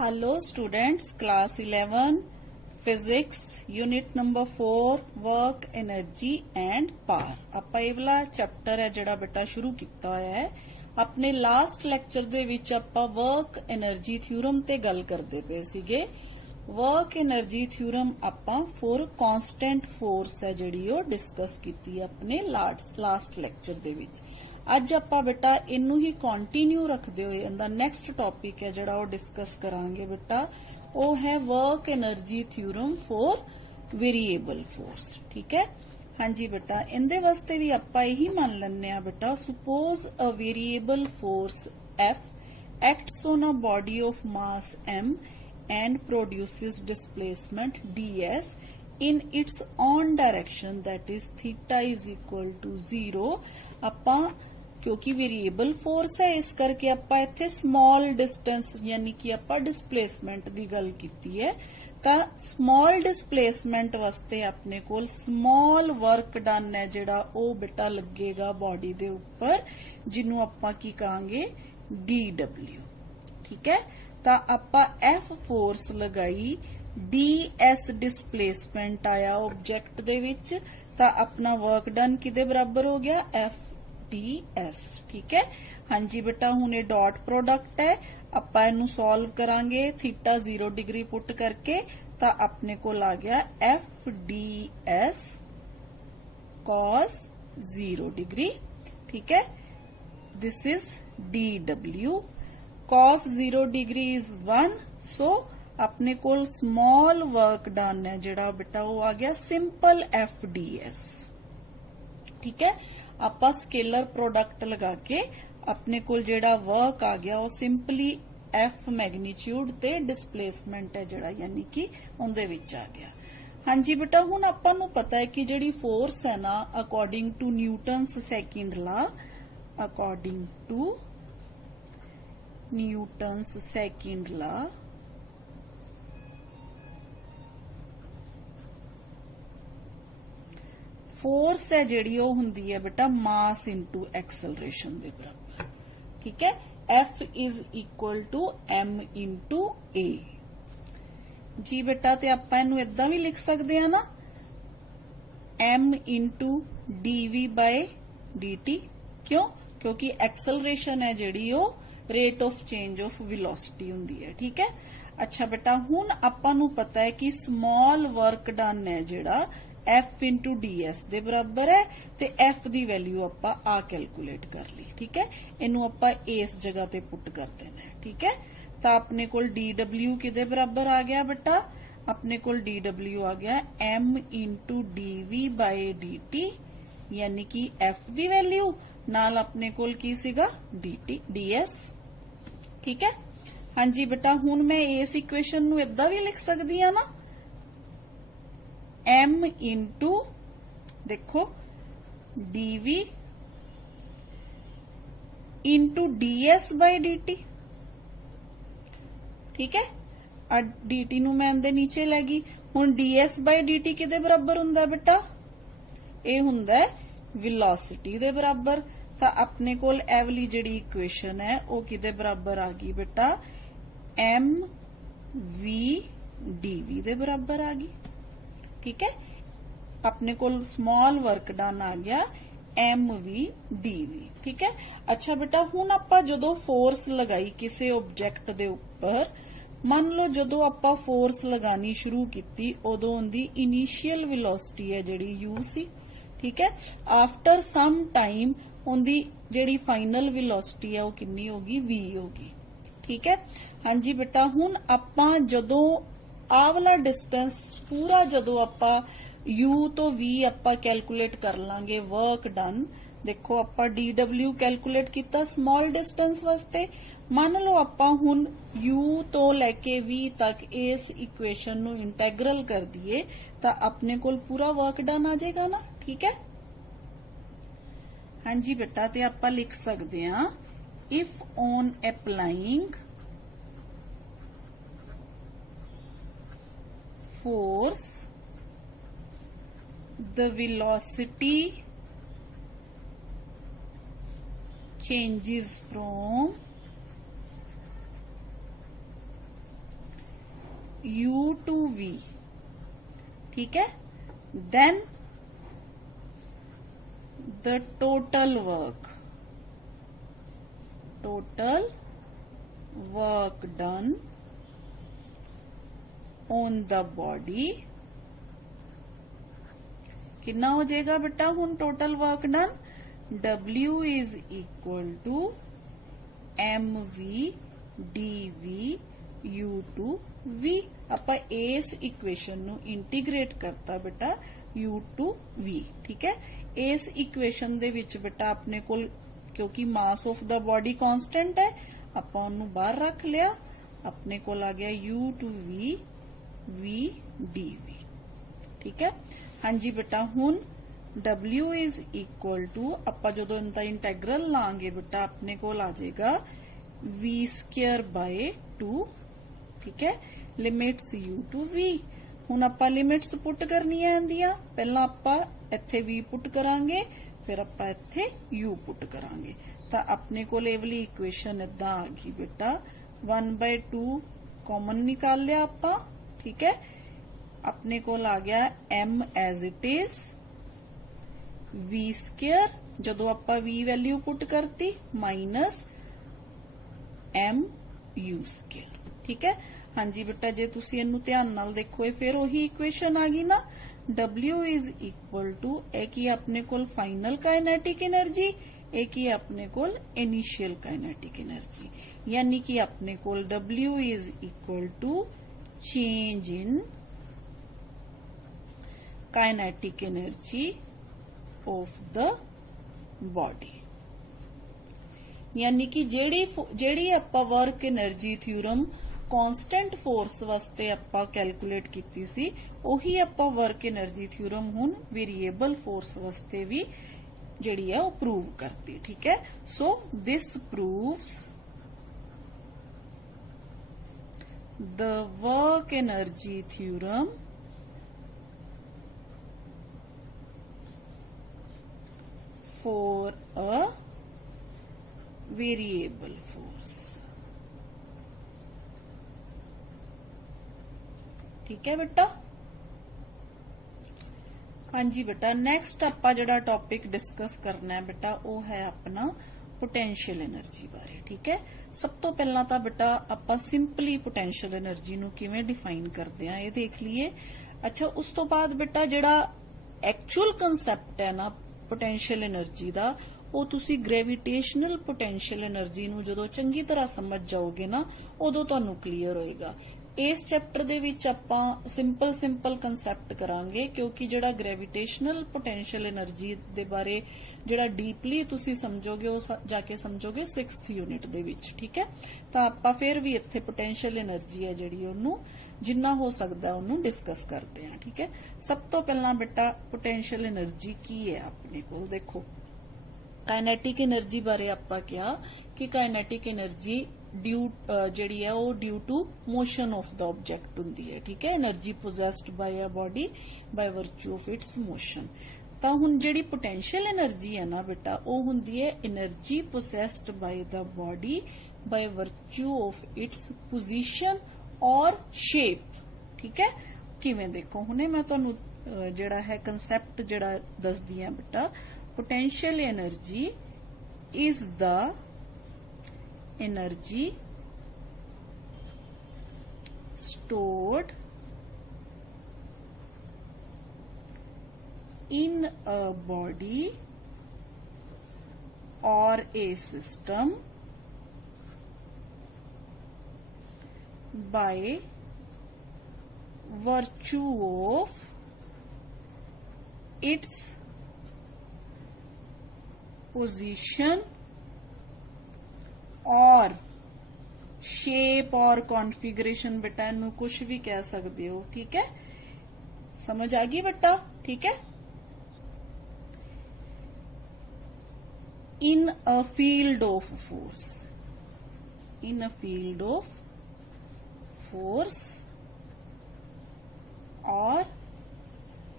Hello students, class 11 physics unit number 4 work energy and power। ਆਪਾਂ ਇਹ ਵਾਲਾ chapter ਹੈ ਜਿਹੜਾ ਬੇਟਾ ਸ਼ੁਰੂ ਕੀਤਾ ਹੋਇਆ ਹੈ। ਆਪਣੇ ਲਾਸਟ ਲੈਕਚਰ ਦੇ ਵਿੱਚ ਆਪਾਂ ਵਰਕ એનર્ਜੀ ਥਿਊਰਮ ਤੇ ਗੱਲ ਕਰਦੇ ਪਏ ਸੀਗੇ। ਵਰਕ એનર્ਜੀ ਥਿਊਰਮ ਆਪਾਂ ਫॉर ਕਾਂਸਟੈਂਟ ਫੋਰਸ ਹੈ ਜਿਹੜੀ ਉਹ ਡਿਸਕਸ ਕੀਤੀ ਆਪਣੇ ਲਾਸਟ ਲੈਕਚਰ ਦੇ ਵਿੱਚ। ਅੱਜ ਆਪਾਂ ਬੇਟਾ ਇਹਨੂੰ ਹੀ ਕੰਟੀਨਿਊ ਰੱਖਦੇ ਹੋਏ ਇਹਦਾ ਨੈਕਸਟ ਟੌਪਿਕ ਹੈ ਜਿਹੜਾ ਉਹ ਡਿਸਕਸ ਕਰਾਂਗੇ ਬੇਟਾ, ਉਹ ਹੈ work energy theorem for variable force. ਠੀਕ ਹੈ ਹਾਂਜੀ ਬੇਟਾ, ਇਹਦੇ ਵਾਸਤੇ ਵੀ ਆਪਾਂ ਇਹੀ ਮੰਨ ਲੈਂਦੇ ਆ ਬੇਟਾ, suppose a variable force F acts on a body of mass M and produces displacement ds in its own direction, that is theta is equal to 0। ਆਪਾਂ क्योंकि वेरिएबल फोर्स है इस करके ਆਪਾਂ ਇੱਥੇ स्मॉल डिस्टेंस यानी कि ਆਪਾਂ डिस्प्लेसमेंट ਦੀ ਗੱਲ ਕੀਤੀ ਹੈ। ਤਾਂ स्मॉल डिस्प्लेसमेंट ਵਾਸਤੇ ਆਪਣੇ ਕੋਲ स्मॉल वर्क डन है ਜਿਹੜਾ ਉਹ ਬੇਟਾ ਲੱਗੇਗਾ ਬੋਡੀ ਦੇ ਉੱਪਰ, ਜਿਹਨੂੰ ਆਪਾਂ ਕੀ ਕਹਾਂਗੇ dw। ਠੀਕ ਹੈ, ਤਾਂ ਆਪਾਂ F ਫੋਰਸ ਲਗਾਈ, ds डिस्प्लेसमेंट आया ऑब्जेक्ट ਦੇ ਵਿੱਚ, ਤਾਂ ਆਪਣਾ वर्क डन ਕਿਦੇ ਬਰਾਬਰ ਹੋ ਗਿਆ F ds। ठीक है हाँ जी बेटा, हुण ये डॉट प्रोडक्ट है, आपां इहनूं सॉल्व करांगे थीटा 0 डिग्री पुट करके, तो अपने कोल आ गया एफ ds cos 0 डिग्री। ठीक है, this is dw, cos 0 degree is 1, सो अपने कोल स्मॉल वर्क डन है जिहड़ा बेटा वो आ गया सिंपल एफ ds। ठीक है, ਆਪਾਂ स्केलर प्रोडक्ट लगा के अपने कोल जेड़ा वर्क आ गया वो सिंपली एफ मैग्नीट्यूड ते डिस्प्लेसमेंट है जेड़ा यानी कि उनदे विच आ गया। हाँ जी बेटा, हुण आपां नूं पता है कि जेड़ी फोर्स है ना according to Newton's second law, according to Newton's second law force है जिहड़ी वो हुंदी है बेटा मास इंटू एक्सलरेशन दे बराबर। ठीक है, F is equal to m into a जी बेटा, ते आपां इहनूं इदां भी लिख सकते हैं ना, m into dv by dt। क्यों? क्योंकि एक्सलरेशन है जिहड़ी वो rate of change of velocity हुंदी है। ठीक है, अच्छा बेटा, हुण आपां नूं पता है कि स्मॉल वर्क डन है जिहड़ा F इंटू ds दे बराबर है, ते F दी वैल्यू आपां आ कैलकुलेट कर ली। ठीक है, इनू आपां इस जगह ते पुट कर देना है। ठीक है, तो अपने कोल dw किदे बराबर आ गया बेटा, अपने कोल dw आ गया m into dv by dt, यानी कि F दी वैल्यू नाल अपने कोल की सीगा ds। ठीक है हाँ जी बेटा, हुण मैं इस इक्वेशन नू इदां भी लिख सकदी हां ना, m इंटू देखो dv into ds by dt। ठीक है, dt नू मैं अंदर नीचे लै गई। हुण ds बाय dt किदे बराबर हुंदा बेटा, ये हुंदा वेलोसिटी दे बराबर। तो अपने कोल ए वाली जिहड़ी इक्वेशन है वो किदे बराबर आ गई बेटा, m v dv दे बराबर आ गई। ठीक है, अपने को स्मॉल वर्क डन आ गया एम वी डी वी। ठीक है, अच्छा बेटा, हुण आपां जदों फोर्स लगाई किसी ऑब्जेक्ट दे उपर, मान लो जदों आपां फोर्स लगानी शुरू कीती उदों उनदी इनिशियल वेलोसिटी है जिहड़ी u सी। ठीक है, आफ्टर सम टाइम उनदी जिहड़ी फाइनल वेलोसिटी है वो कितनी होगी v होगी। ठीक है हाँ जी बेटा, हुण आपां जदों आ वाला डिस्टेंस पूरा जदों आपां u तो v आपां कैलकुलेट कर लांगे वर्क डन। देखो आपां dw कैलकुलेट किया स्मॉल डिस्टेंस वास्ते, मान लो आपां हुण u तो लैके v तक इस इक्वेशन नू इंटैग्रल कर दिए तो अपने कोल पूरा वर्क डन आ जाएगा ना। ठीक है हाँ जी बेटा, ते आपां लिख सकते हैं if on applying force the velocity changes from U to V, ठीक है। Then the total work done on the body कितना हो जाएगा बेटा हुन total work done, W is equal to MV DV U to V। ਆਪਾਂ ਇਸ equation ਨੂੰ ਇੰਟੀਗ੍ਰੇਟ ਕਰਤਾ बेटा U to V, ठीक है। इस इक्वेशन दे विच बेटा अपने कोल क्योंकि mass of the body constant है आपां उन्हें बाहर रख लिया, अपने कोल आ गया U to V V dV, ठीक है। हाँ जी बेटा हुन W इज इक्वल टू आपां जदों इनदा इंटैग्रल लांगे बेटा अपने कोल आ जाएगा V स्क्वायर बाय 2, ठीक है। लिमिट्स U to V, हुण आपां लिमिट्स पुट करनियां आंदियां, पहला आपां इत्थे V पुट करांगे फिर आपां इत्थे U पुट करांगे, तां अपने कोल इह वाली इक्वेशन इदां आ गई बेटा 1/2 कॉमन निकाल लिया आपां, ठीक है। अपने कोल आ गया M as it is V square, जदों आपां V वैल्यू पुट करती माइनस M U स्क्वायर, ठीक है। हाँ जी बेटा जे तुसी इहनू ध्यान नाल देखो ये फिर वही इक्वेशन आ गई ना, W इज इक्वल टू ए की अपने कोल फाइनल काइनेटिक एनर्जी, ए की अपने कोल इनिशियल काइनेटिक एनर्जी, यानी कि अपने कोल W is equal to change in kinetic energy of the body. यानी कि जेड़ी आपां work energy theorem constant force वास्ते आपां कैलकुलेट कीती सी, ओही आपां वर्क एनर्जी थ्योरम हुण वेरिएबल फोर्स वास्ते भी जेड़ी है वो प्रूव करती, ठीक है। So this proves the work energy theorem for a variable force, ठीक है बेटा। हाँ जी बेटा नेक्स्ट आपां जिहड़ा टॉपिक डिस्कस करना है बेटा वो है अपना पोटेंशियल एनर्जी बारे, ठीक है। सब तो पहला तो बेटा आपां सिंपली पोटेंशियल एनर्जी नूं किवें डिफाइन करदे हां ये देख लीए। अच्छा उस तो बाद बेटा जिहड़ा एक्चुअल कंसैप्ट है ना पोटेंशियल एनर्जी दा, वो तुसी ग्रेविटेशनल पोटेंशियल एनर्जी नूं जदों चंगी तरह समझ जाओगे ना उदों तुहानूं क्लीयर होएगा। इस चैप्टर दे विच आपां सिंपल कंसैप्ट करांगे, क्योंकि जिहड़ा ग्रेविटेशनल पोटेंशियल एनर्जी दे बारे जिहड़ा डीपली तुसी समझोगे वो जाके समझोगे 6th यूनिट दे विच, ठीक है। तां आपां फिर भी इत्थे पोटेंशियल एनर्जी है जिहड़ी ओनू जिन्ना हो सकदा ओनू डिस्कस करते हैं, ठीक है। सब तो पहला बेटा पोटेंशियल एनर्जी की है अपने कोल देखो, काइनेटिक एनर्जी बारे आपां कहा कि काइनेटिक एनर्जी जिहड़ी है वो due to motion of the object हुंदी है, ठीक है। Energy possessed by a body by virtue of its motion. तां हुण जिहड़ी पोटेंशियल एनर्जी है ना बेटा वो हुंदी है energy possessed by the body by virtue of its position और शेप, ठीक है। किवें देखो हुणे मैं तुहानूं जिहड़ा है कंसैप्ट जिहड़ा दसदी हां बेटा, potential energy is the energy stored in a body or a system by virtue of its position और शेप और कॉन्फ़िगरेशन, बेटा इनू कुछ भी कह सकते हो, ठीक है। समझ आ गई बेटा, ठीक है। In a field of force, in a field of force और,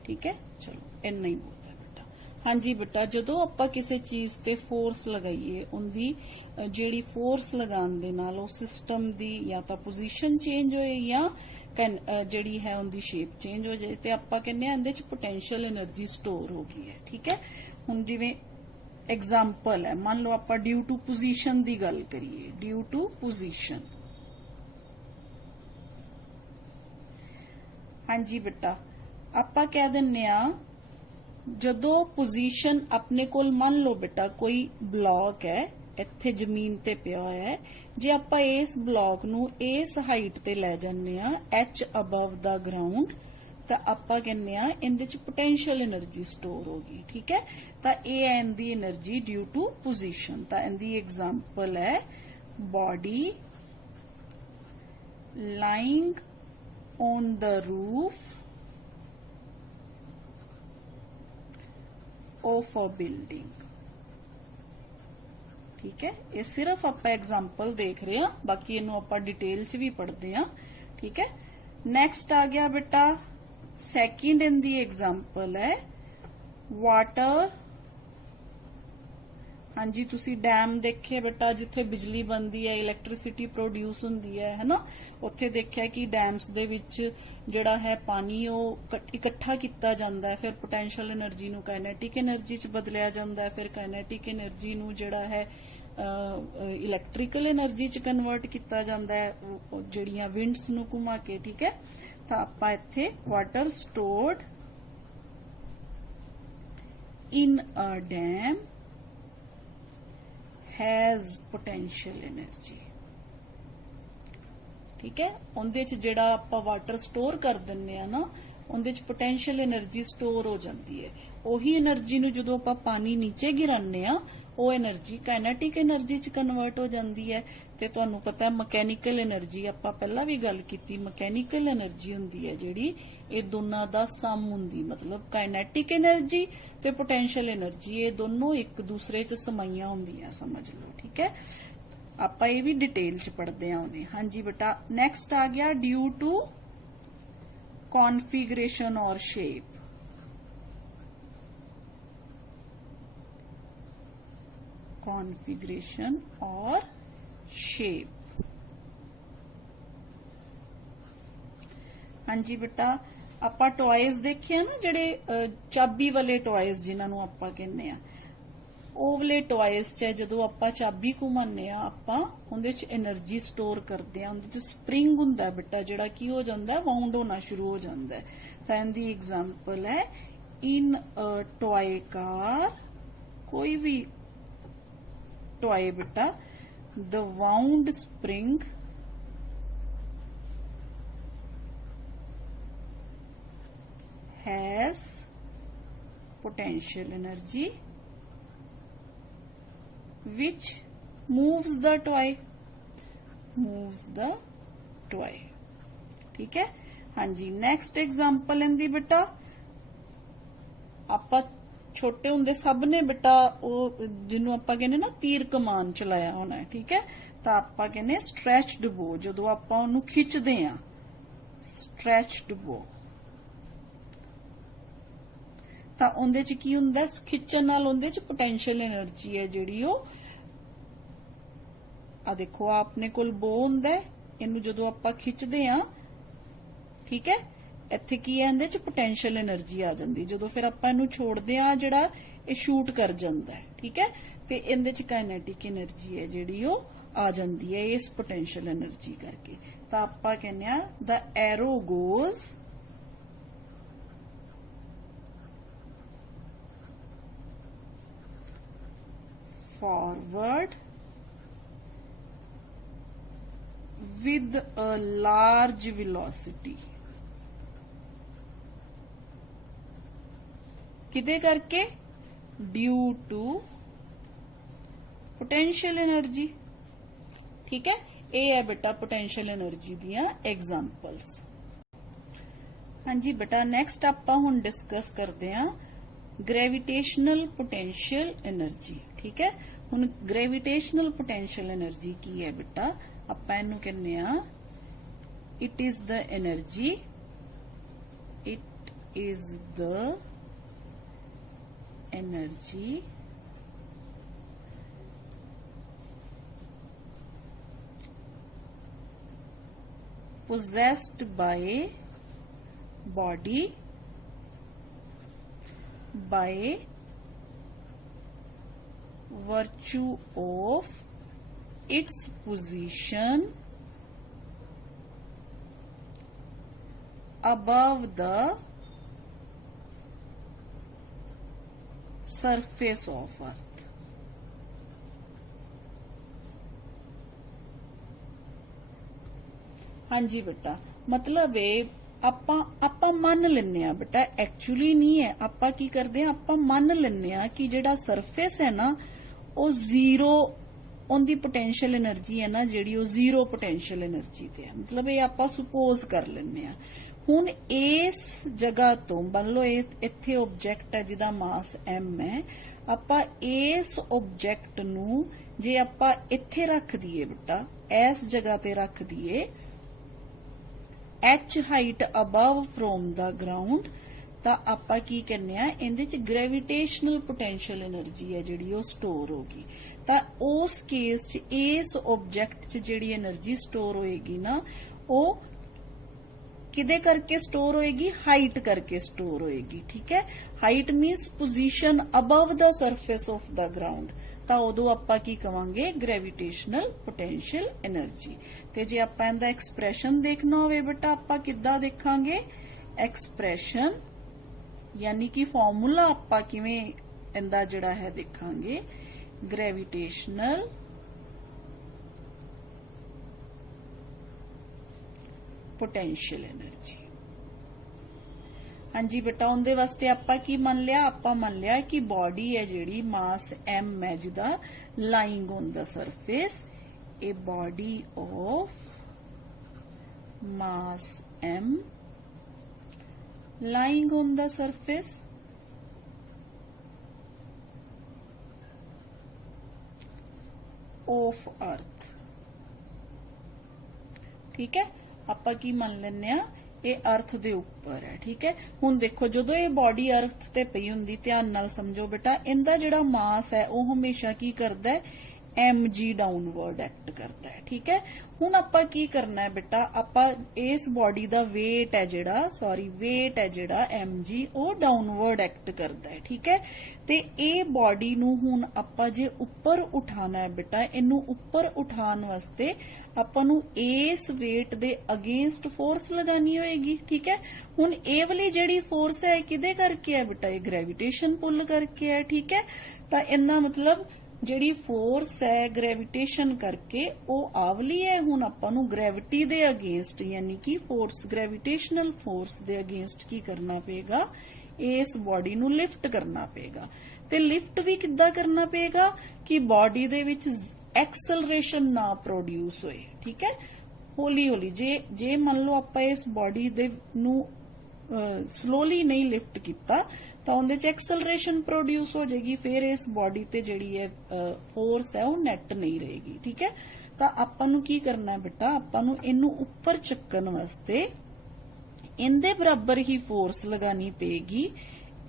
ठीक है। चलो इतना ही बोलता है बेटा। हाँ जी बेटा, जदों आपां किसी चीज ते फोर्स लगाइए उनदी जिहड़ी फोर्स लगाउण दे नाल उस सिस्टम दी या तां पोजीशन चेंज होए या जिहड़ी है उनदी शेप चेंज हो जाए, ते आपां कहने आ इहदे च पोटेंशियल एनर्जी स्टोर हो गई है। ठीक है, हुण जिवें एग्जाम्पल है, मान लो आपां ड्यू टू पोजीशन दी गल करिए, ड्यू टू पोजीशन। हाँ जी बेटा, आपां कह दिंने आ जदों पोजीशन अपने कोल, मान लो बेटा कोई ब्लॉक है इत्थे जमीन ते पिया है, जे आपां इस ब्लॉक नू इस हाइट ते लै जाने आ एच अबव द ग्राउंड, तां आपां कहने आ इहदे च पोटेंशियल एनर्जी स्टोर होगी। ठीक है, तां इह है इहदी एनर्जी ड्यू टू पोजीशन। तां इहदी एग्जाम्पल है body lying on the roof of a building. ठीक है, ये सिर्फ आप एग्जाम्पल देख रहे हैं, बाकी इनू आप डिटेल च भी पढ़ते हैं। ठीक है, नेक्स्ट आ गया बेटा सेकंड इन दी एग्जाम्पल है वाटर। हाँ जी, तुसी डैम देखे बेटा जिथे बिजली बनती है, इलैक्ट्रिसिटी प्रोड्यूस होंदी है ना, उत्थे देखिया कि डैम्स दे विच जिहड़ा है पानी वो इकट्ठा किया जाता है, फिर पोटेंशियल एनर्जी नू काइनेटिक एनर्जी च बदलिया जाता है, फिर काइनेटिक एनर्जी नू जिहड़ा है इलैक्ट्रिकल एनर्जी च कन्वर्ट किया जाता है जिहड़ियां विंड्स नू घुमा के। ठीक है, तो आपां इत्थे water stored in a dam has potential energy. ठीक है, उहदे च जिहड़ा आपां वाटर स्टोर कर दिंने आ ना, उहदे च पोटेंशियल एनर्जी स्टोर हो जाती है। उही एनर्जी नू जदों आपां पानी नीचे गिराने आ, वो एनर्जी काइनेटिक एनर्जी च कन्वर्ट हो जाती है। ते तुहानू पता है मैकेनिकल एनर्जी, आपां पहला भी गल कीती, मैकेनिकल एनर्जी हुंदी है जिहड़ी ये दोनों दा सम हुंदी, मतलब काइनेटिक एनर्जी ते पोटेंशियल एनर्जी ये दोनों एक दूसरे च समाइयां हुंदियां, समझ लो। ठीक है, आपां ये भी डिटेल च पढ़ते हैं उन्हें। हाँ जी बेटा, नेक्स्ट आ गया ड्यू टू कॉन्फिगरेशन और शेप। कॉन्फिगरेशन और शेप। हाँ जी बेटा, आपां टॉयज देखे ना जिहड़े चाबी वाले टॉयज जिन्हां नू आपां कहने आ, ਉਹ वाले टॉयज च जदों आपां चाबी घुमाने आ आपां उहदे च एनर्जी स्टोर करते हैं, उहदे च स्प्रिंग हुंदा है बेटा जिहड़ा की हो जांदा है, वाउंड होना शुरू हो जांदा है। तां इहदी एग्जांपल है इन अ टॉय कार, कोई भी टॉय बेटा, the wound spring has potential energy which moves the toy, moves the toy। ठीक है, हाँ जी, नेक्स्ट एग्जाम्पल इंदी बेटा, आपां छोटे हुंदे सब ने बेटा वो जिन्हों आपां कहने ना तीर कमान चलाया होना है। ठीक है, तो आपां कहने स्ट्रैच्ड बो, जदों आपां उहनूं खिचदे आ, स्ट्रैच्ड बो, तां उहदे च की हुंदा, खिचण नाल उहदे च पोटेंशियल एनर्जी है जिहड़ी ओ आ देखो आपने कोल बो हुंदा है, इनू जदों आपां खिचदे आ, ठीक है, इत्थे की है इहदे च पोटेंशियल एनर्जी आ जांदी, जदों फिर आपां इनू छोड़दे आ जिहड़ा ये शूट कर जांदा है। ठीक है, ते इहदे च काइनेटिक एनर्जी है जिहड़ी ओ आ जांदी है इस पोटेंशियल एनर्जी करके। तां आपां कहने आ the arrow goes forward with a large velocity। किदे करके, ड्यू टू पोटेंशियल एनर्जी। ठीक है, ये है बेटा पोटेंशियल एनर्जी दियां एग्जांपल्स। हाँ जी बेटा, नेक्स्ट आपां हुण डिस्कस करते हैं ग्रेविटेशनल पोटेंशियल एनर्जी। ठीक है, हुण ग्रेविटेशनल पोटेंशियल एनर्जी की है बेटा, आपां इहनूं कहने आ it is the energy, it is the energy possessed by body by virtue of its position above the surface of earth. हाँ जी बेटा, मतलब ये ਆਪਾਂ ਮੰਨ ਲੈਨੇ ਆ बेटा, एक्चुअली नहीं है। ਆਪਾਂ ਕੀ ਕਰਦੇ ਆ, ਆਪਾਂ ਮੰਨ ਲੈਨੇ ਆ कि ਜਿਹੜਾ ਸਰਫੇਸ है ना ਉਹ ਜ਼ੀਰੋ ਉਹਦੀ ਪੋਟੈਂਸ਼ੀਅਲ એનર્ਜੀ है ना ਜਿਹੜੀ ਉਹ ਜ਼ੀਰੋ ਪੋਟੈਂਸ਼ੀਅਲ એનર્ਜੀ ਤੇ ਹੈ। मतलब ਇਹ ਆਪਾਂ ਸੁਪੋਜ਼ ਕਰ ਲੈਨੇ ਆ। ਹੁਣ ਇਸ ਜਗ੍ਹਾ ਤੋਂ ਮੰਨ ਲਓ ਇੱਥੇ ਆਬਜੈਕਟ ਹੈ ਜਿਹਦਾ ਮਾਸ m ਹੈ, ਆਪਾਂ ਇਸ ਆਬਜੈਕਟ ਨੂੰ ਜੇ ਆਪਾਂ ਇੱਥੇ ਰੱਖ ਦਈਏ बेटा, ਇਸ ਜਗ੍ਹਾ ਤੇ ਰੱਖ ਦਈਏ h height above from the ground, ਤਾਂ ਆਪਾਂ ਕੀ ਕਹਿੰਦੇ ਆ, ਇਹਦੇ ਚ ਗ੍ਰੈਵਿਟੇਸ਼ਨਲ ਪੋਟੈਂਸ਼ੀਅਲ એનર્ਜੀ ਹੈ ਜਿਹੜੀ ਉਹ ਸਟੋਰ ਹੋਗੀ। ਤਾਂ ਉਸ ਕੇਸ ਚ ਇਸ ਆਬਜੈਕਟ ਚ ਜਿਹੜੀ એનર્ਜੀ ਸਟੋਰ ਹੋਏਗੀ ਨਾ, ਉਹ ਕਿਦੇ ਕਰਕੇ ਸਟੋਰ ਹੋਏਗੀ, ਹਾਈਟ ਕਰਕੇ ਸਟੋਰ ਹੋਏਗੀ। ਠੀਕ ਹੈ, height means position above the surface of the ground, ਤਾਂ ਉਦੋਂ ਆਪਾਂ ਕੀ ਕਵਾਂਗੇ, ਗ੍ਰੈਵਿਟੇਸ਼ਨਲ ਪੋਟੈਂਸ਼ੀਅਲ એનર્ਜੀ। ਤੇ ਜੇ ਆਪਾਂ ਇਹਦਾ ਐਕਸਪ੍ਰੈਸ਼ਨ ਦੇਖਣਾ ਹੋਵੇ ਬੇਟਾ, ਆਪਾਂ ਕਿੱਦਾਂ ਦੇਖਾਂਗੇ ਐਕਸਪ੍ਰੈਸ਼ਨ, ਯਾਨੀ ਕਿ ਫਾਰਮੂਲਾ ਆਪਾਂ ਕਿਵੇਂ ਇਹਦਾ ਜਿਹੜਾ ਹੈ ਦੇਖਾਂਗੇ, ਗ੍ਰੈਵਿਟੇਸ਼ਨਲ ਪੋਟੈਂਸ਼ੀਅਲ એનર્ਜੀ। हाँ जी बेटा, उनके वास्ते आपां की मान लिया, आपां मान लिया कि बॉडी है जिहड़ी मास m है जिहदा lying on the surface, a body of mass m lying on the surface of earth. ठीक है, आपां की मान लेने आ ਇਹ ਅਰਥ ਦੇ ਉੱਪਰ ਹੈ। ਠੀਕ ਹੈ, ਹੁਣ ਦੇਖੋ ਜਦੋਂ ਇਹ ਬਾਡੀ ਅਰਥ ਤੇ ਪਈ ਹੁੰਦੀ, ਧਿਆਨ ਨਾਲ ਸਮਝੋ ਬੇਟਾ, ਇਹਦਾ ਜਿਹੜਾ ਮਾਸ ਹੈ ਉਹ ਹਮੇਸ਼ਾ ਕੀ ਕਰਦਾ ਹੈ, mg ਡਾਊਨਵਰਡ ਐਕਟ ਕਰਦਾ ਹੈ। ਠੀਕ ਹੈ, ਹੁਣ ਆਪਾਂ ਕੀ ਕਰਨਾ ਹੈ ਬੇਟਾ, ਆਪਾਂ ਇਸ ਬਾਡੀ ਦਾ weight ਹੈ ਜਿਹੜਾ, weight ਹੈ ਜਿਹੜਾ mg, ਉਹ ਡਾਊਨਵਰਡ ਐਕਟ ਕਰਦਾ ਹੈ। ਠੀਕ ਹੈ, ਤੇ ਇਹ ਬਾਡੀ ਨੂੰ ਹੁਣ ਆਪਾਂ ਜੇ ਉੱਪਰ ਉਠਾਣਾ ਹੈ ਬੇਟਾ, ਇਹਨੂੰ ਉੱਪਰ ਉਠਾਉਣ ਵਾਸਤੇ ਆਪਾਂ ਨੂੰ ਇਸ weight ਦੇ ਅਗੇਂਸਟ ਫੋਰਸ ਲਗਾਣੀ ਹੋਏਗੀ। ਠੀਕ ਹੈ, ਹੁਣ ਇਹ ਵਾਲੀ ਜਿਹੜੀ ਫੋਰਸ ਹੈ ਕਿਹਦੇ ਕਰਕੇ ਹੈ ਬੇਟਾ, ਇਹ ਗ੍ਰੈਵਿਟੇਸ਼ਨ ਪੁੱਲ ਕਰਕੇ ਹੈ। ਠੀਕ ਹੈ, ਤਾਂ ਇਹਦਾ ਮਤਲਬ ਜਿਹੜੀ ਫੋਰਸ ਹੈ ਗ੍ਰੈਵਿਟੇਸ਼ਨ ਕਰਕੇ ਉਹ ਆਵਲੀ ਹੈ। ਹੁਣ ਆਪਾਂ ਨੂੰ ਗ੍ਰੈਵਿਟੀ ਦੇ ਅਗੇਂਸਟ, ਯਾਨੀ ਕਿ ਫੋਰਸ, ਗ੍ਰੈਵਿਟੇਸ਼ਨਲ ਫੋਰਸ ਦੇ ਅਗੇਂਸਟ ਕੀ ਕਰਨਾ ਪਏਗਾ, ਇਸ ਬਾਡੀ ਨੂੰ ਲਿਫਟ ਕਰਨਾ ਪਏਗਾ। ਤੇ ਲਿਫਟ ਵੀ ਕਿੱਦਾਂ ਕਰਨਾ ਪਏਗਾ ਕਿ ਬਾਡੀ ਦੇ ਵਿੱਚ ਐਕਸਲਰੇਸ਼ਨ ਨਾ ਪ੍ਰੋਡਿਊਸ ਹੋਏ। ਠੀਕ ਹੈ, ਹੌਲੀ ਹੌਲੀ ਜੇ ਮੰਨ ਲਓ ਆਪਾਂ ਇਸ ਬਾਡੀ ਦੇ ਨੂੰ ਸਲੋਲੀ ਨਹੀਂ ਲਿਫਟ ਕੀਤਾ ਤਾਂ ਉਹਦੇ ਚ ਐਕਸਲਰੇਸ਼ਨ ਪ੍ਰੋਡਿਊਸ ਹੋ ਜਾਏਗੀ, ਫਿਰ ਇਸ ਬਾਡੀ ਤੇ ਜਿਹੜੀ ਹੈ ਫੋਰਸ ਹੈ ਉਹ ਨੈਟ ਨਹੀਂ ਰਹੇਗੀ। ਠੀਕ ਹੈ, ਤਾਂ ਆਪਾਂ ਨੂੰ ਕੀ ਕਰਨਾ ਹੈ ਬੇਟਾ, ਆਪਾਂ ਨੂੰ ਇਹਨੂੰ ਉੱਪਰ ਚੱਕਣ ਵਾਸਤੇ ਇਹਦੇ ਬਰਾਬਰ ਹੀ ਫੋਰਸ ਲਗਾਣੀ ਪਏਗੀ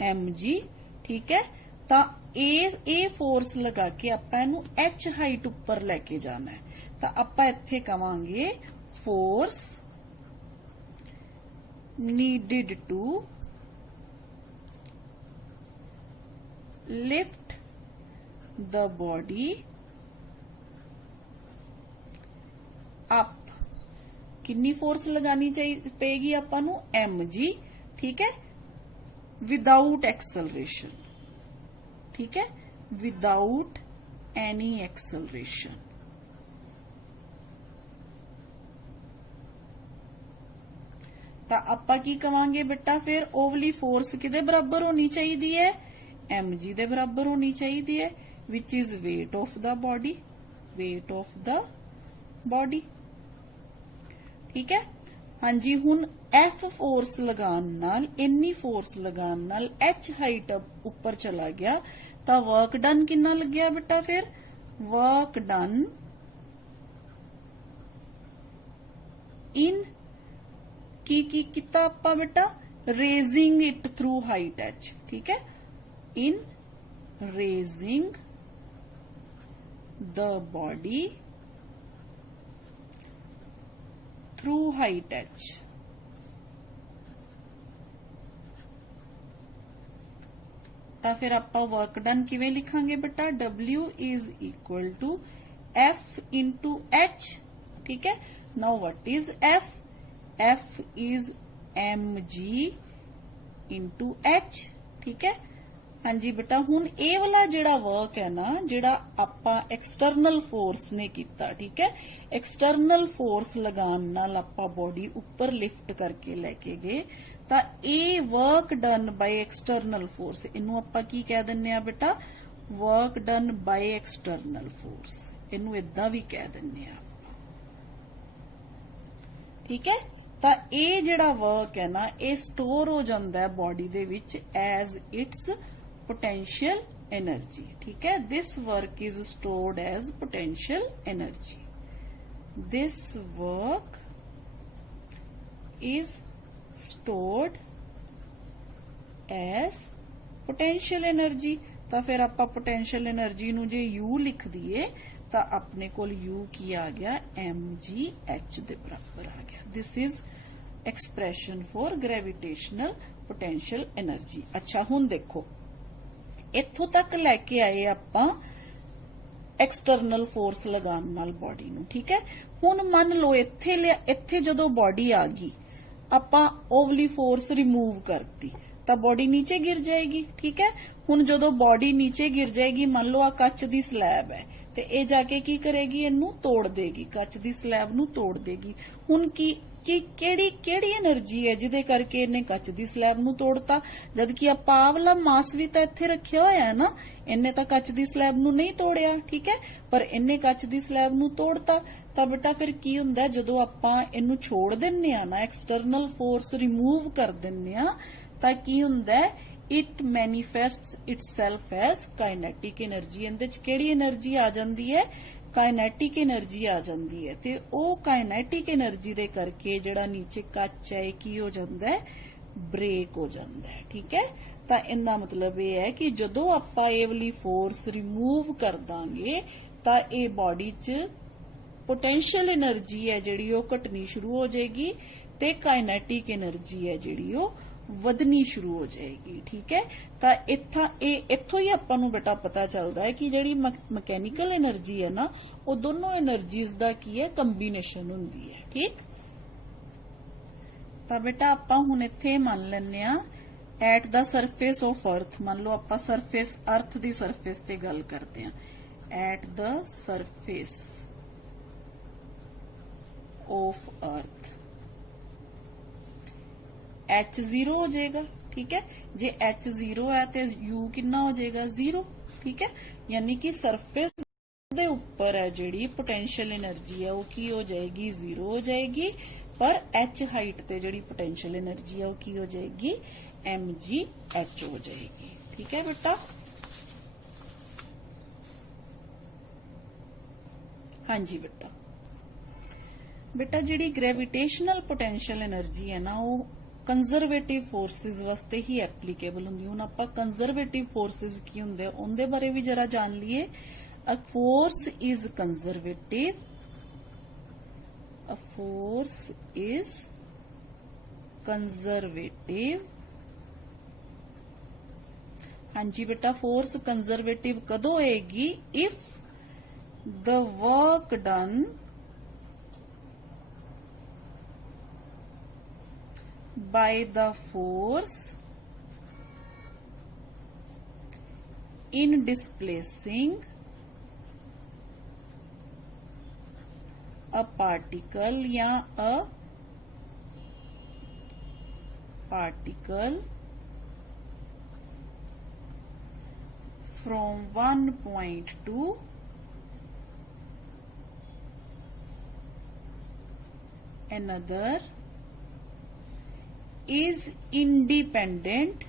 mg। ਠੀਕ ਹੈ, ਤਾਂ ਇਹ ਫੋਰਸ ਲਗਾ ਕੇ ਆਪਾਂ ਇਹਨੂੰ h ਹਾਈਟ ਉੱਪਰ ਲੈ ਕੇ ਜਾਣਾ ਹੈ। ਤਾਂ ਆਪਾਂ ਇੱਥੇ ਕਵਾਂਗੇ force needed to lift the body up। कितनी फोर्स लगानी चाहिए पेगी ਆਪਾਂ ਨੂੰ, mg। ठीक है, विदाउट एक्सलरेशन। ठीक है, विदाउट एनी एक्सलरेशन। ਤਾਂ ਆਪਾਂ ਕੀ ਕਵਾਂਗੇ ਬੇਟਾ, ਫਿਰ ਉਹ ਵਾਲੀ ਫੋਰਸ ਕਿਹਦੇ ਬਰਾਬਰ ਹੋਣੀ ਚਾਹੀਦੀ ਹੈ, mg ਦੇ ਬਰਾਬਰ ਹੋਣੀ ਚਾਹੀਦੀ ਹੈ, which is weight of the body, weight of the body। ਠੀਕ ਹੈ, ਹਾਂਜੀ, ਹੁਣ F ਫੋਰਸ ਲਗਾਉਣ ਨਾਲ, ਇੰਨੀ ਫੋਰਸ ਲਗਾਉਣ ਨਾਲ h ਹਾਈਟ ਉੱਪਰ ਚਲਾ ਗਿਆ, ਤਾਂ ਵਰਕ ਡਨ ਕਿੰਨਾ ਲੱਗਿਆ ਬੇਟਾ, ਫਿਰ ਵਰਕ ਡਨ ਇਨ ਕੀ ਕੀਤਾ ਆਪਾਂ ਬੇਟਾ, raising it through height h। ਠੀਕ ਹੈ, in raising the body through height h। ਤਾਂ ਫਿਰ ਆਪਾਂ ਵਰਕ ਡਨ ਕਿਵੇਂ ਲਿਖਾਂਗੇ ਬੇਟਾ, W is equal to F into H। ठीक है, now what is F? F is mg into H। ठीक है, हाँ जी बेटा। हुण ਇਹ वाला ਜਿਹੜਾ वर्क है ना, ਜਿਹੜਾ ਆਪਾਂ एक्सटर्नल फोर्स ने ਕੀਤਾ, ठीक है, एक्सटर्नल फोर्स लगान नाल ਆਪਾਂ बॉडी ऊपर लिफ्ट करके लेके गए, ਤਾਂ ਇਹ work done by external force, ਇਹਨੂੰ ਆਪਾਂ ਕੀ ਕਹਿ ਦਿੰਨੇ ਆ बेटा, work done by external force, ਇਹਨੂੰ ਇਦਾਂ ਵੀ ਕਹਿ ਦਿੰਨੇ ਆ। ठीक है, ਤਾਂ ਇਹ ਜਿਹੜਾ वर्क है ना, ਇਹ स्टोर हो ਜਾਂਦਾ ਹੈ बॉडी ਦੇ ਵਿੱਚ एज इट्स potential energy। ठीक है, this work is stored as potential energy। this work is stored as potential energy। ਤਾਂ ਫਿਰ ਆਪਾਂ potential energy ਨੂੰ ਜੇ U ਲਿਖ ਦਈਏ ਤਾਂ ਆਪਣੇ ਕੋਲ U ਕੀ ਆ ਗਿਆ, mgh ਦੇ ਬਰਾਬਰ ਆ ਗਿਆ। this is expression for gravitational potential energy। ਅੱਛਾ, ਹੁਣ ਦੇਖੋ ਇੱਥੋਂ ਤੱਕ ਲੈ ਕੇ ਆਏ ਆਪਾਂ एक्सटर्नल फोर्स लगान नाल बॉडी नूं। ठीक है, हुण मन लो इत्थे जदों बॉडी आ गई, आपां ओवली फोर्स रिमूव करती तां बॉडी नीचे गिर जाएगी। ठीक है, हुण जदों बॉडी नीचे गिर जाएगी, मान लो आ कच दी स्लैब है ते ये जाके की करेगी, इनू तोड़ देगी, कच दी स्लैब नूं तोड़ देगी। हुण की केड़ी एनर्जी है जिदे करके इन्हें कच दी स्लैब नूं तोड़ता, जबकि आपां आ वाला मास भी तां इत्थे रखिया होया है ना, इन्हें तां कच दी स्लैब नूं नहीं तोड़िया। ठीक है, पर इन्हें कच दी स्लैब नूं तोड़ता, तां बेटा फिर की हुंदा, जदों आपां इनू छोड़ दिन्ने आ ना, एक्सटर्नल फोर्स रिमूव कर दिन्ने आ, तां की हुंदा, it manifests itself as kinetic energy. इहदे च केड़ी एनर्जी आ जांदी है, काइनेटिक एनर्जी आ जाती है। ते ओ काइनेटिक एनर्जी दे करके जिहड़ा नीचे कच है की हो जाता है, ब्रेक हो जाता है। ठीक है, तो इनका मतलब ये है कि जदों आपां ये वाली फोर्स रिमूव कर दांगे तो ये बॉडी च पोटेंशियल एनर्जी है जिहड़ी वो घटनी शुरू हो जाएगी ते काइनेटिक एनर्जी है जिहड़ी वो ਵਧਣੀ शुरू हो जाएगी। ठीक है, तो इत्थों ही आपां नूं बेटा पता चलता है कि जिहड़ी मैकेनिकल एनर्जी है ना, वो दोनों एनर्जीज दा की है, कंबीनेशन हुंदी है। ठीक, तो बेटा आपां हुण इत्थे मान लैंदे आ at the surface of earth, मान लो आपां सरफेस अर्थ दी सरफेस ते गल करते हैं, eight the surface of earth H 0 हो जाएगा। ठीक है, जे H 0 है तो U कितना हो जाएगा, 0। ठीक है, यानी कि सरफेस दे ऊपर है जिहड़ी पोटेंशियल एनर्जी है वो की हो जाएगी, 0 हो जाएगी, पर H हाइट ते जिहड़ी पोटेंशियल एनर्जी है वो की हो जाएगी, mgh हो जाएगी। ठीक है बेटा, हाँ जी बेटा जिहड़ी ग्रेविटेशनल पोटेंशियल एनर्जी है ना, वो कंजरवेटिव फोर्सिस वास्ते ही एप्लीकेबल होंगी। हुण आपां कंजरवेटिव फोर्सिस की हुंदे उनदे बारे भी जरा जान लीए। अ force is conservative, a force is conservative. हाँ जी बेटा, फोर्स कंजरवेटिव कदों होएगी, if the work done by the force in displacing a particle या a particle from one point to another is independent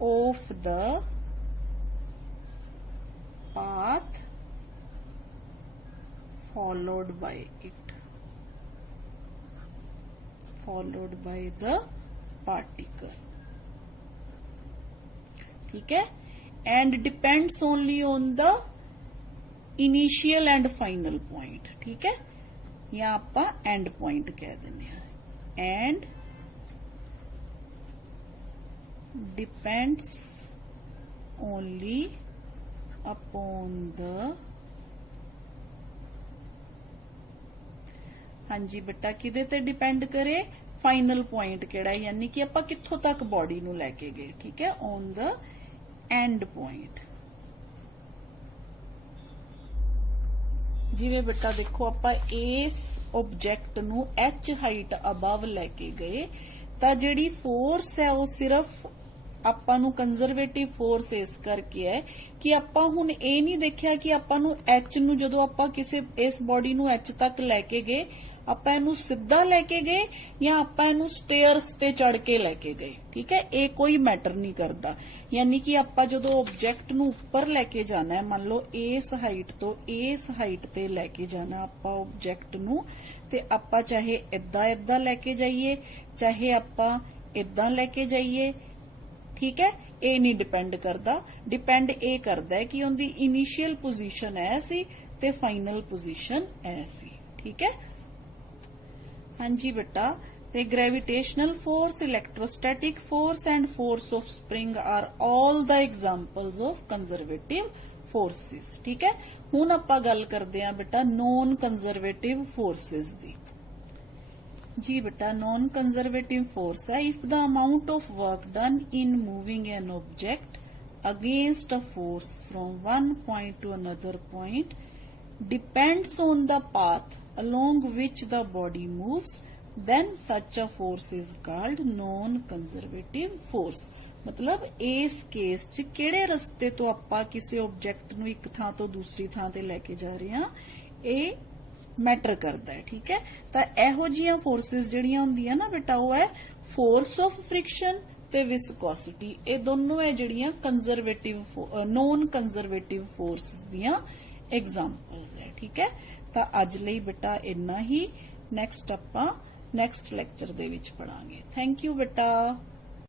of the path followed by it। followed by the particle. ठीक है, and depends only on the initial and final point. ठीक है, या आपा end point कह देने हैं, and depends only upon the हाँ जी बेटा किदे ते डिपेंड करे, फाइनल पॉइंट केड़ा है, यानी कि आपां कित्थों तक बॉडी नू लैके गए. ठीक है, ऑन द एंड पॉइंट. जिवें बेटा देखो आपां इस ऑब्जेक्ट नू एच हाइट अबव लैके गए तां जिहड़ी फोर्स है वो सिर्फ ਆਪਾਂ ਨੂੰ ਕੰਜ਼ਰਵੇਟਿਵ ਫੋਰਸ ਇਸ ਕਰਕੇ ਹੈ ਕਿ ਆਪਾਂ ਹੁਣ ਇਹ ਨਹੀਂ ਦੇਖਿਆ ਕਿ ਆਪਾਂ ਨੂੰ ਐਚ ਨੂੰ ਜਦੋਂ ਆਪਾਂ ਕਿਸੇ ਇਸ ਬੋਡੀ ਨੂੰ ਐਚ ਤੱਕ ਲੈ ਕੇ ਗਏ ਆਪਾਂ ਇਹਨੂੰ ਸਿੱਧਾ ਲੈ ਕੇ ਗਏ ਜਾਂ ਆਪਾਂ ਇਹਨੂੰ ਸਟੇਅਰਸ ਤੇ ਚੜ ਕੇ ਲੈ ਕੇ ਗਏ. ਠੀਕ ਹੈ, ਇਹ ਕੋਈ ਮੈਟਰ ਨਹੀਂ ਕਰਦਾ. ਯਾਨੀ ਕਿ ਆਪਾਂ ਜਦੋਂ ਆਬਜੈਕਟ ਨੂੰ ਉੱਪਰ ਲੈ ਕੇ ਜਾਣਾ ਹੈ, ਮੰਨ ਲਓ ਇਸ ਹਾਈਟ ਤੋਂ ਇਸ ਹਾਈਟ ਤੇ ਲੈ ਕੇ ਜਾਣਾ ਆਪਾਂ ਆਬਜੈਕਟ ਨੂੰ, ਤੇ ਆਪਾਂ ਚਾਹੇ ਇਦਾਂ ਲੈ ਕੇ ਜਾਈਏ ਚਾਹੇ ਆਪਾਂ ਇਦਾਂ ਲੈ ਕੇ ਜਾਈਏ. ठीक है, ये नहीं डिपेंड करता. डिपेंड ये करता है कि उनकी इनिशियल पोजीशन ऐ सी ते फाइनल पोजीशन ऐ सी. ठीक है, हाँ जी बेटा. ते gravitational force, electrostatic force and force of spring are all the examples of conservative forces. ठीक है, हुण आपां गल करदे हां बेटा नॉन कंजरवेटिव फोर्सेस दी. जी बेटा, नॉन कंजर्वेटिव फोर्स है if the amount of work done in moving an object against a force from one point to another point depends on the path along which the body moves then such a force is called non conservative force. मतलब इस case च किहड़े रस्ते तो आपां किसी object नूं एक थां तो दूसरी थां ते लैके जा रहे हां, ये मैटर करता है. ठीक है, तो इहो जिहियां फोर्सिस जिहड़ियां हुंदियां ना बेटा वो है फोर्स ऑफ फ्रिक्शन ते विस्कोसिटी. ये दोनों है जिहड़ियां कंजरवेटिव नॉन कंजरवेटिव फोर्स दियां एग्जांपल्स है. ठीक है, तो अज लई बेटा इन्ना ही. नैक्सट आपां नैक्सट लैक्चर दे विच पढ़ांगे. थैंक यू बेटा.